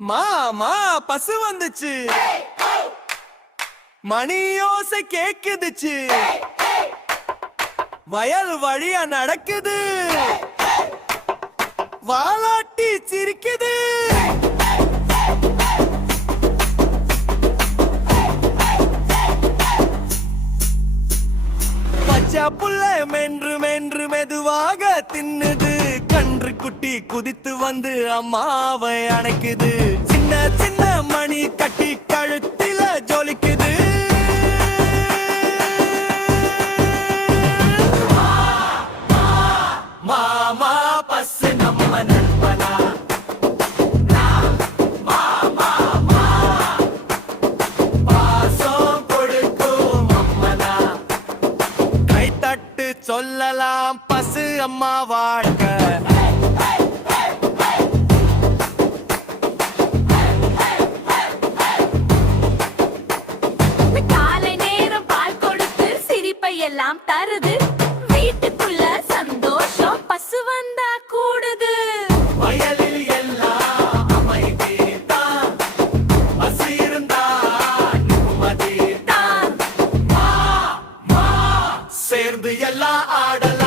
மாமா பசு வந்துச்சு, மணியோசை கேக்குதுச்சு, வயல் வழியா நடக்குது, வாலாட்டி சிரிக்குது. பச்சை புள்ள மென்று மென்று மெதுவாக தின்னுது, கன்று குட்டி குதித்து வந்து அம்மாவை அணைக்குது. சின்ன சின்ன மணி கட்டி கழுத்தில ஜொலிக்குது. மாமா பசு நம்ம நண்பனா, பாசம் கொடுக்கும் அம்மனா, கைத்தட்டு சொல்லலாம் பசு அம்மா வாழ்க்கை. எல்லாம் தருது, வீட்டுக்குள்ள சந்தோஷம் பசு வந்தா கூடுது. வயலில் எல்லாம் அமைதிதான், பசு இருந்தா நிம்மதிதான். சேர்ந்து எல்லாம் ஆடலாம்.